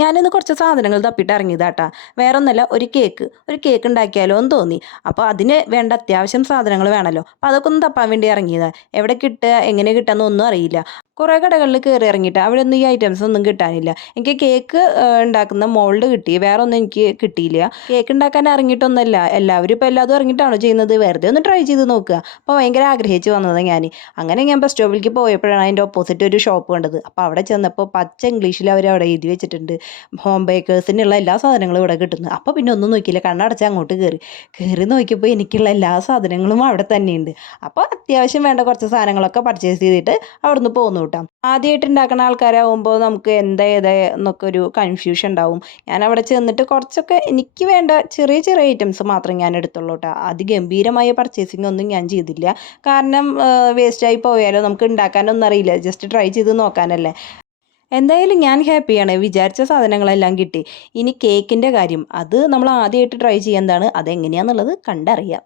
ഞാനിന്ന് കുറച്ച് സാധനങ്ങൾ തപ്പിയിട്ട് ഇറങ്ങിയതാട്ടാ. വേറെ ഒന്നല്ല, ഒരു കേക്ക് ഉണ്ടാക്കിയാലോ എന്ന് തോന്നി. അപ്പോൾ അതിന് വേണ്ട അത്യാവശ്യം സാധനങ്ങൾ വേണമല്ലോ. അപ്പോൾ അതൊക്കെ ഒന്ന് തപ്പാൻ വേണ്ടി ഇറങ്ങിയതാ. എവിടെ കിട്ടുക, എങ്ങനെ കിട്ടുക ഒന്നും അറിയില്ല. കുറേ കടകളിൽ കയറി ഇറങ്ങിയിട്ട് അവിടെ ഒന്നും ഈ ഐറ്റംസ് ഒന്നും കിട്ടാനില്ല. എനിക്ക് കേക്ക് ഉണ്ടാക്കുന്ന മോൾഡ് കിട്ടി, വേറെ ഒന്നും എനിക്ക് കിട്ടിയില്ല. കേക്ക് ഉണ്ടാക്കാൻ ഇറങ്ങിയിട്ടൊന്നുമല്ല, എല്ലാവരും ഇപ്പോൾ എല്ലാതും ഇറങ്ങിയിട്ടാണോ ചെയ്യുന്നത്? വെറുതെ ഒന്ന് ട്രൈ ചെയ്ത് നോക്കുക. അപ്പോൾ ഭയങ്കര ആഗ്രഹിച്ച് വന്നതാണ് ഞാൻ. അങ്ങനെ ഞാൻ ബസ് സ്റ്റോപ്പിലേക്ക് പോയപ്പോഴാണ് അതിൻ്റെ ഓപ്പോസിറ്റ് ഒരു ഷോപ്പ് കണ്ടത്. അപ്പോൾ അവിടെ ചെന്നപ്പോൾ പച്ച ഇംഗ്ലീഷിൽ അവർ അവിടെ എഴുതി വെച്ചിട്ടുണ്ട്, ഹോം ബേക്കേഴ്സിനുള്ള എല്ലാ സാധനങ്ങളും ഇവിടെ കിട്ടുന്നു. അപ്പോൾ പിന്നെ ഒന്നും നോക്കിയില്ല, കണ്ണടച്ച് അങ്ങോട്ട് കയറി നോക്കിയപ്പോൾ എനിക്കുള്ള എല്ലാ സാധനങ്ങളും അവിടെ തന്നെയുണ്ട്. അപ്പോൾ അത്യാവശ്യം വേണ്ട കുറച്ച് സാധനങ്ങളൊക്കെ പർച്ചേസ് ചെയ്തിട്ട് അവിടുന്ന് പോന്നു കേട്ടോ. ആദ്യമായിട്ട് ഉണ്ടാക്കുന്ന ആൾക്കാരാകുമ്പോൾ നമുക്ക് എന്താ ഏതാ എന്നൊക്കെ ഒരു കൺഫ്യൂഷൻ ഉണ്ടാവും. ഞാൻ അവിടെ ചെന്നിട്ട് കുറച്ചൊക്കെ എനിക്ക് വേണ്ട ചെറിയ ചെറിയ ഐറ്റംസ് മാത്രം ഞാൻ എടുത്തുള്ളൂ കേട്ടോ. അതിഗംഭീരമായ പർച്ചേസിംഗ് ഒന്നും ഞാൻ ചെയ്തില്ല. കാരണം വേസ്റ്റായി പോയാലോ, നമുക്ക് ഉണ്ടാക്കാനൊന്നും അറിയില്ല, ജസ്റ്റ് ട്രൈ ചെയ്ത് നോക്കാനല്ലേ. എന്തായാലും ഞാൻ ഹാപ്പിയാണ്, വിചാരിച്ച സാധനങ്ങളെല്ലാം കിട്ടി. ഇനി കേക്കിൻ്റെ കാര്യം, അത് നമ്മൾ ആദ്യമായിട്ട് ട്രൈ ചെയ്യുന്നതാണ്, അതെങ്ങനെയാണെന്നുള്ളത് കണ്ടറിയാം.